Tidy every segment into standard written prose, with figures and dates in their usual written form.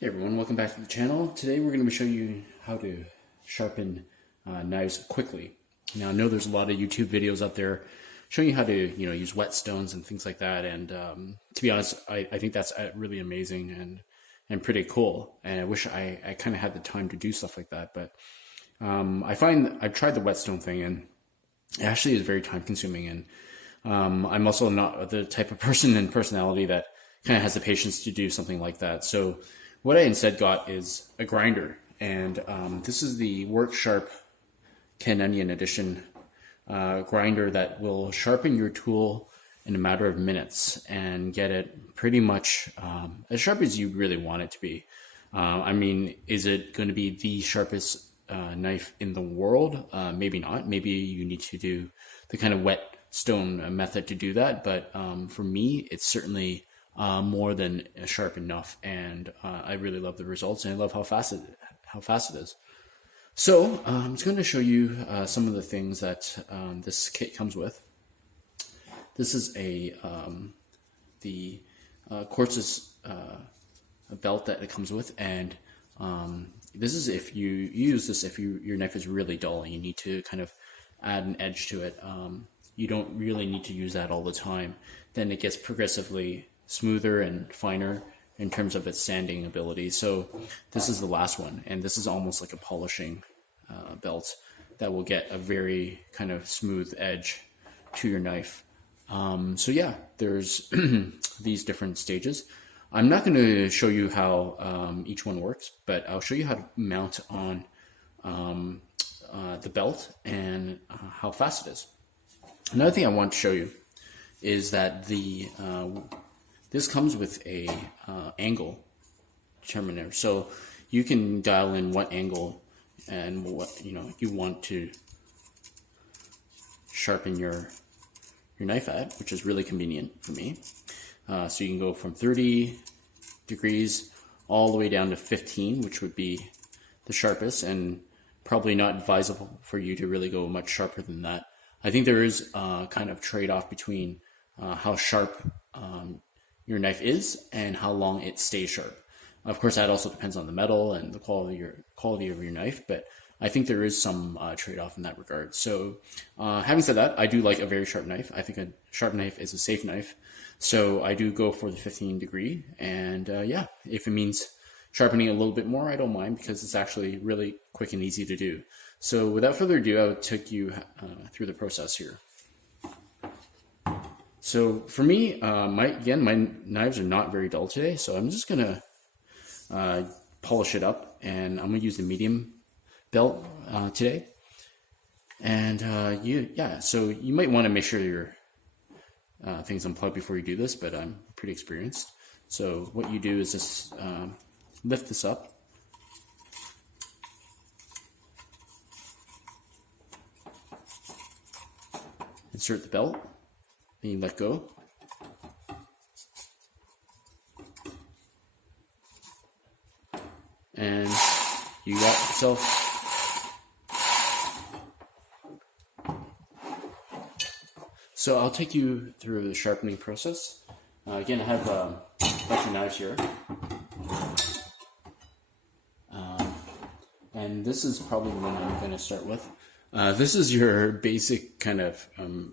Hey everyone, welcome back to the channel. Today we're going to show you how to sharpen knives quickly. Now I know there's a lot of YouTube videos out there showing you how to use whetstones and things like that, and to be honest, I think that's really amazing and pretty cool, and I wish I kind of had the time to do stuff like that, but I find I've tried the whetstone thing and it actually is very time consuming, and I'm also not the type of person and personality that kind of has the patience to do something like that. So what I instead got is a grinder, and this is the Work Sharp Ken Onion Edition grinder that will sharpen your tool in a matter of minutes and get it pretty much as sharp as you really want it to be. I mean, is it going to be the sharpest knife in the world? Maybe not. Maybe you need to do the kind of whetstone method to do that, but for me, it's certainly more than sharp enough, and I really love the results, and I love how fast it is. So I'm just going to show you some of the things that this kit comes with. This is the Quartz's belt that it comes with, and this is if you use this if your knife is really dull and you need to kind of add an edge to it. You don't really need to use that all the time. Then it gets progressively smoother and finer in terms of its sanding ability. So this is the last one, and this is almost like a polishing belt that will get a very kind of smooth edge to your knife. So yeah, there's these different stages. I'm not going to show you how each one works, but I'll show you how to mount on the belt and how fast it is. Another thing I want to show you is that this comes with a angle determiner, so you can dial in what angle and what you want to sharpen your knife at, which is really convenient for me. So you can go from 30 degrees all the way down to 15, which would be the sharpest, and probably not advisable for you to really go much sharper than that. I think there is kind of trade-off between how sharp your knife is and how long it stays sharp. Of course, that also depends on the metal and the quality of your knife, but I think there is some trade-off in that regard. So having said that, I do like a very sharp knife. I think a sharp knife is a safe knife. So I do go for the 15 degree, and yeah, if it means sharpening a little bit more, I don't mind, because it's actually really quick and easy to do. So without further ado, I'll take you through the process here. So for me, my knives are not very dull today, so I'm just gonna polish it up, and I'm gonna use the medium belt today. And so you might want to make sure your things unplugged before you do this, but I'm pretty experienced. So what you do is just lift this up, insert the belt, then you let go. And you got yourself So I'll take you through the sharpening process. Again, I have a bunch of knives here. And this is probably the one I'm going to start with. This is your basic kind of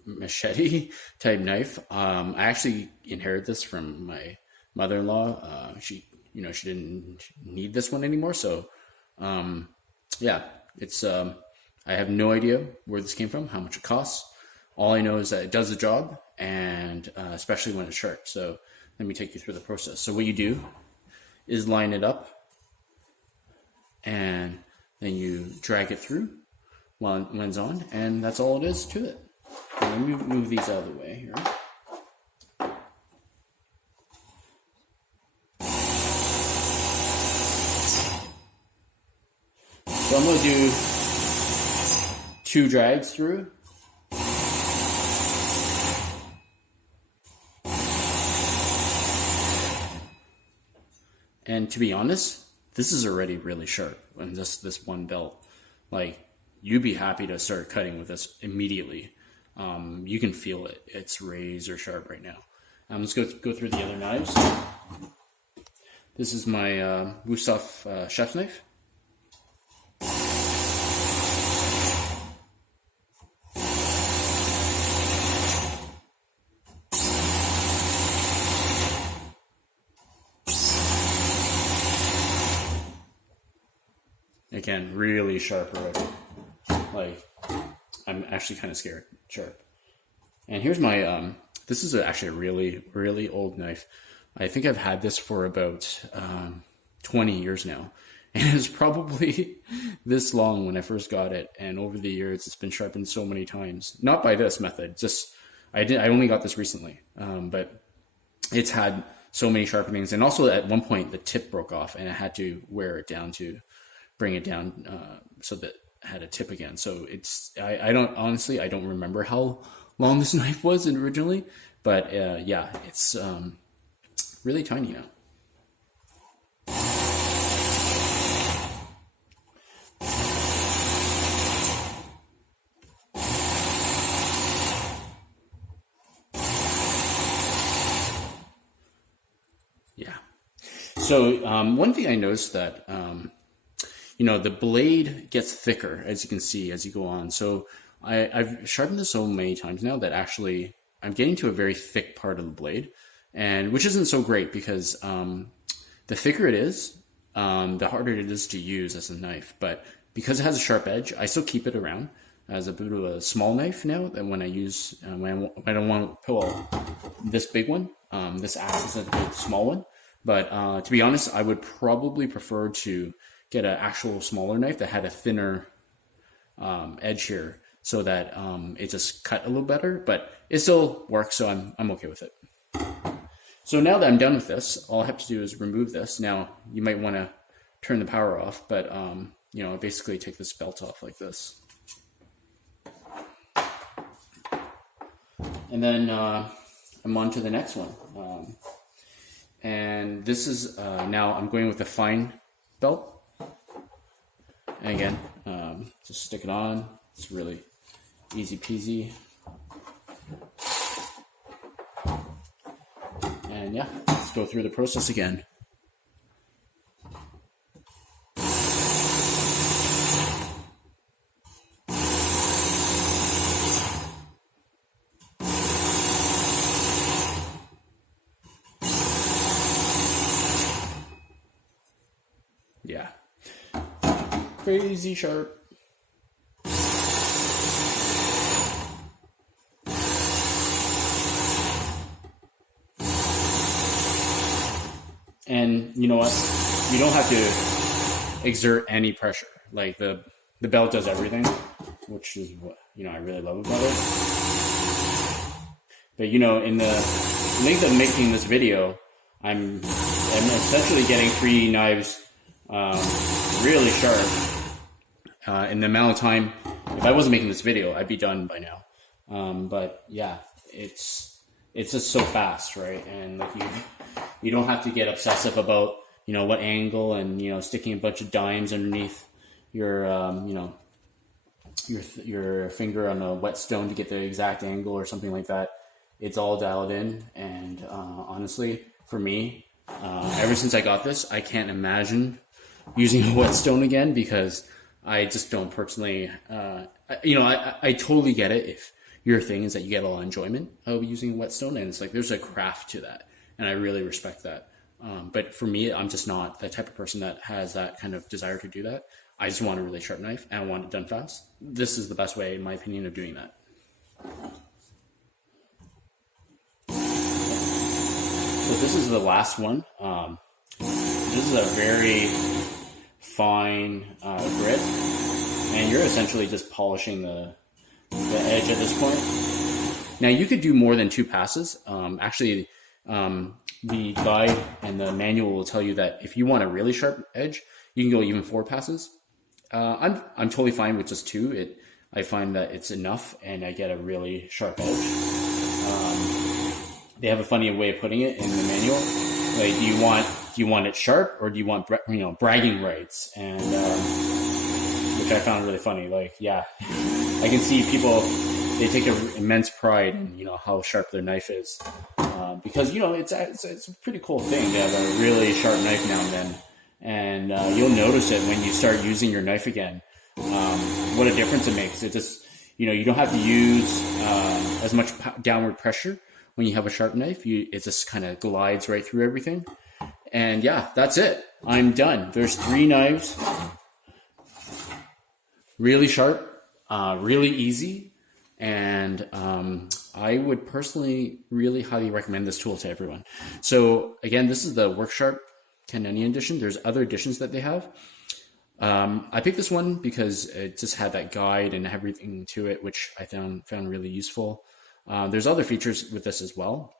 machete type knife. I actually inherited this from my mother-in-law. She didn't need this one anymore. So, yeah, it's, I have no idea where this came from, how much it costs. All I know is that it does the job, and especially when it's sharp. So let me take you through the process. So what you do is line it up, and then you drag it through when it's on, and that's all it is to it. Now, let me move these out of the way here. So I'm going to do 2 drags through. And to be honest, this is already really sharp. And this one belt, like, you'd be happy to start cutting with this immediately. You can feel it. It's razor sharp right now. Let's go through the other knives. This is my Wusthof chef's knife. Again, really sharp already. Like, I'm actually kind of scared. Sharp. And here's my, this is actually a really, really old knife. I think I've had this for about 20 years now. And it's probably this long when I first got it. And over the years, it's been sharpened so many times. Not by this method, just, I only got this recently. But it's had so many sharpenings. And also at one point, the tip broke off and I had to wear it down to bring it down so that it had a tip again. So it's, I don't, honestly, I don't remember how long this knife was originally, but yeah, it's really tiny now. Yeah. So one thing I noticed that, you know, the blade gets thicker, as you can see, as you go on. So I've sharpened this so many times now that actually I'm getting to a very thick part of the blade, and which isn't so great because the thicker it is, the harder it is to use as a knife. But because it has a sharp edge, I still keep it around as a bit of a small knife now. That when I use, when I don't want to pull this big one, this acts as a small one. But to be honest, I would probably prefer to get an actual smaller knife that had a thinner edge here, so that it just cut a little better, but it still works, so I'm okay with it. So now that I'm done with this, all I have to do is remove this. Now, you might want to turn the power off, but you know, basically take this belt off like this. And then I'm on to the next one. And this is, now I'm going with a fine belt. And again, just stick it on. It's really easy peasy. And yeah, let's go through the process again. Yeah. Crazy sharp. And you know what? You don't have to exert any pressure. Like the belt does everything, which is what, you know, I really love about it. But you know, in the length of making this video, I'm essentially getting 3 knives really sharp in the amount of time. If I wasn't making this video, I'd be done by now. But yeah, it's just so fast, right? And like you don't have to get obsessive about, you know, what angle and, you know, sticking a bunch of dimes underneath your you know, your finger on a whetstone to get the exact angle or something like that. It's all dialed in, and honestly, for me, ever since I got this, I can't imagine using a whetstone again, because I just don't personally, you know, I totally get it if your thing is that you get a lot of enjoyment of using a whetstone, and it's like there's a craft to that, and I really respect that. But for me, I'm just not the type of person that has that kind of desire to do that. I just want a really sharp knife, and I want it done fast. This is the best way, in my opinion, of doing that. So this is the last one. This is a very fine grit, and you're essentially just polishing the edge at this point. Now you could do more than 2 passes. Actually, the guide and the manual will tell you that if you want a really sharp edge, you can go even 4 passes. I'm totally fine with just 2. I find that it's enough, and I get a really sharp edge. They have a funny way of putting it in the manual. Like, do you want it sharp, or do you want, you know, bragging rights? And which I found really funny. Like, yeah, I can see people, they take an immense pride in, you know, how sharp their knife is. because you know it's a pretty cool thing to have a really sharp knife now and then, and you'll notice it when you start using your knife again. What a difference it makes. It just, you know, you don't have to use as much downward pressure when you have a sharp knife. It just kind of glides right through everything. And yeah, that's it. I'm done. There's 3 knives. Really sharp, really easy, and I would personally really highly recommend this tool to everyone. So again, this is the WorkSharp 10 Onion edition. There's other editions that they have. I picked this one because it just had that guide and everything to it, which I found really useful. There's other features with this as well,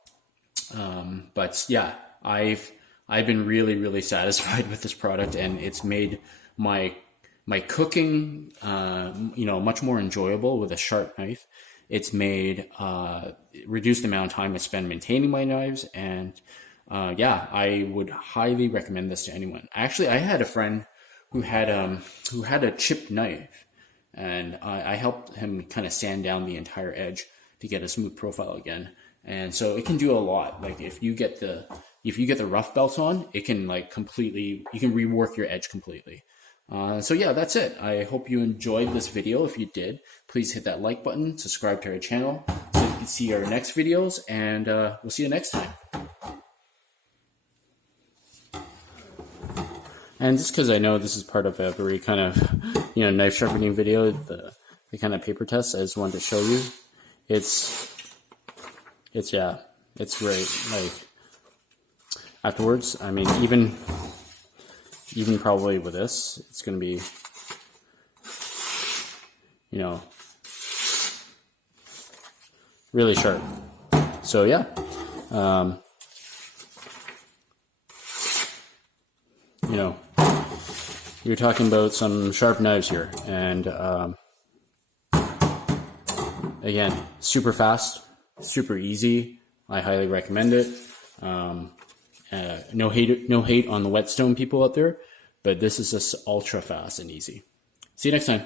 but yeah, I've been really satisfied with this product, and it's made my cooking, you know, much more enjoyable with a sharp knife. It's made reduced the amount of time I spend maintaining my knives, and yeah, I would highly recommend this to anyone. Actually, I had a friend who had a chipped knife, and I helped him kind of sand down the entire edge to get a smooth profile again. And so it can do a lot. Like if you get the rough belt on, it can like completely, you can rework your edge completely. So yeah, that's it. I hope you enjoyed this video. If you did, please hit that like button, subscribe to our channel so you can see our next videos, and we'll see you next time. And just because I know this is part of a very kind of, you know, knife sharpening video, the kind of paper test, I just wanted to show you. It's great. Like afterwards, I mean, even probably with this, it's going to be, you know, really sharp. So yeah, you know, you're talking about some sharp knives here, and again, super fast, super easy. I highly recommend it. No hate on the whetstone people out there, but this is just ultra fast and easy. See you next time.